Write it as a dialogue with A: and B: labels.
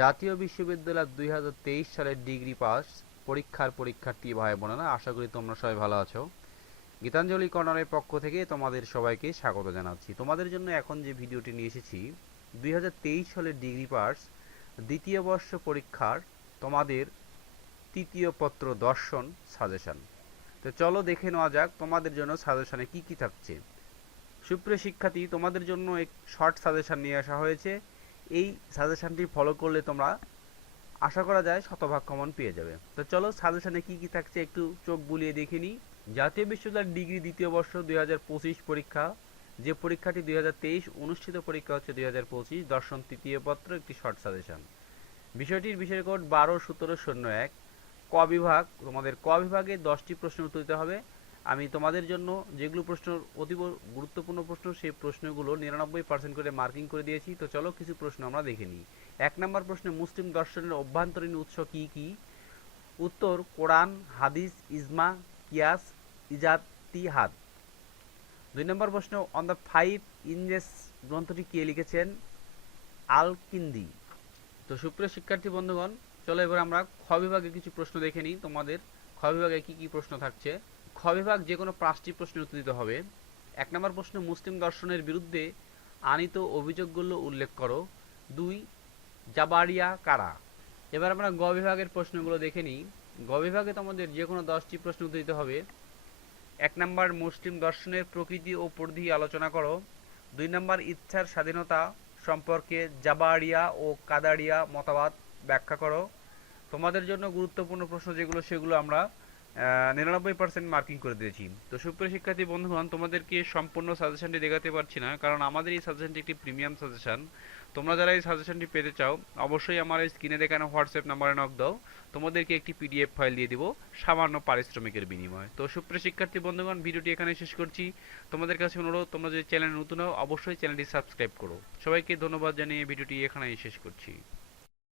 A: জাতীয় বিশ্ববিদ্যালয় দুই হাজার তেইশ সালের ডিগ্রি পাস, পরীক্ষার পরীক্ষার্থী ভাই বোনেরা, আশা করি তোমরা সবাই ভালো আছো। গীতাঞ্জলি কর্নারের পক্ষ থেকে তোমাদের সবাইকে স্বাগত জানাচ্ছি। তোমাদের জন্য এখন যে ভিডিওটি নিয়ে এসেছি, দুই হাজার তেইশ সালের ডিগ্রি পাস, দ্বিতীয় বর্ষ পরীক্ষার তোমাদের তৃতীয় পত্র দর্শন সাজেশন। তো চলো দেখে নেওয়া যাক তোমাদের জন্য সাজেশনে কি কি থাকছে। সুপ্রিয় শিক্ষার্থী, তোমাদের জন্য এক শর্ট সাজেশন নিয়ে আসা হয়েছে। এই সাজেশনটি ফলো করলে তোমরা আশা করা যায় শতভাগ কমন পেয়ে যাবে। তো চলো সাজেশনে কি কি থাকছে একটু চোখ বুলিয়ে দেখে নিই। জাতীয় বিশ্ববিদ্যালয়ের ডিগ্রি দ্বিতীয় বর্ষ দুই হাজার পঁচিশ পরীক্ষা। যে পরীক্ষাটি দুই হাজার তেইশ অনুষ্ঠিত পরীক্ষা হচ্ছে দুই হাজার পঁচিশ, দর্শন তৃতীয় পত্র, একটি শর্ট সাজেশন বিষয়টির বিষয় কোড বারো, সতেরো, শূন্য, এক। ক বিভাগ, তোমাদের ক বিভাগে দশটি প্রশ্ন উত্তর দিতে হবে। আমি তোমাদের জন্য যেগুলো প্রশ্ন, অতীব গুরুত্বপূর্ণ প্রশ্ন, সেই প্রশ্নগুলো নিরানব্বই পার্সেন্ট করে মার্কিং করে দিয়েছি। তো চলো কিছু প্রশ্ন আমরা দেখে নিই। এক নম্বর প্রশ্নে মুসলিম দর্শনের অভ্যন্তরীণ উৎস কি কি? উত্তর, কোরআন, হাদিস, ইজমা, কিয়াস ইজাতিহাদ দুই নম্বর প্রশ্ন অন দ্য ফাইভ ইঞ্জেস গ্রন্থটি কে লিখেছেন? আল কিন্দি তো সুপ্রিয় শিক্ষার্থী বন্ধুগণ, চলো এবার আমরা খ বিভাগে কিছু প্রশ্ন দেখে নিই। তোমাদের খ বিভাগে কি কি প্রশ্ন থাকছে? খ বিভাগ যে কোনো পাঁচটি প্রশ্নের উত্তর দিতে হবে। এক নম্বর প্রশ্ন, মুসলিম দর্শনের বিরুদ্ধে আনিত অভিযোগগুলো উল্লেখ করো। দুই, জাবারিয়া কারা? এবার আমরা গ বিভাগের প্রশ্নগুলো দেখে নিই। গ বিভাগে তোমাদের যে কোনো দশটি প্রশ্ন উত্তর দিতে হবে। এক নম্বর, মুসলিম দর্শনের প্রকৃতি ও পরিধি আলোচনা করো। দুই নম্বর, ইচ্ছার স্বাধীনতা সম্পর্কে জাবারিয়া ও কাদারিয়া মতবাদ ব্যাখ্যা করো। তোমাদের জন্য গুরুত্বপূর্ণ প্রশ্ন যেগুলো, সেগুলো আমরা নিরানব্বই পার্সেন্ট মার্কিং করে দিয়েছি। তো সুপ্রিয় শিক্ষার্থী, বন্ধুগণ, তোমাদেরকে সম্পূর্ণ সাজেশনটি দেখাতে পারছি না, কারণ আমাদের এই সাজেশনটি একটি প্রিমিয়াম সাজেশন তোমরা যারা এই সাজেশনটি পেতে চাও, অবশ্যই আমার এই স্ক্রিনে দেখানো হোয়াটসঅ্যাপ নাম্বারে নক দাও। তোমাদেরকে একটি পিডিএফ ফাইল দিয়ে দিব, সামান্য পারিশ্রমিকের বিনিময়ে। তো সুপ্রিয় শিক্ষার্থী, বন্ধুগণ, ভিডিওটি এখানে শেষ করছি। তোমাদের কাছে অনুরোধ, তোমরা যদি চ্যানেল নতুন হও, অবশ্যই চ্যানেলটি সাবস্ক্রাইব করো। সবাইকে ধন্যবাদ জানিয়ে ভিডিওটি এখানেই শেষ করছি।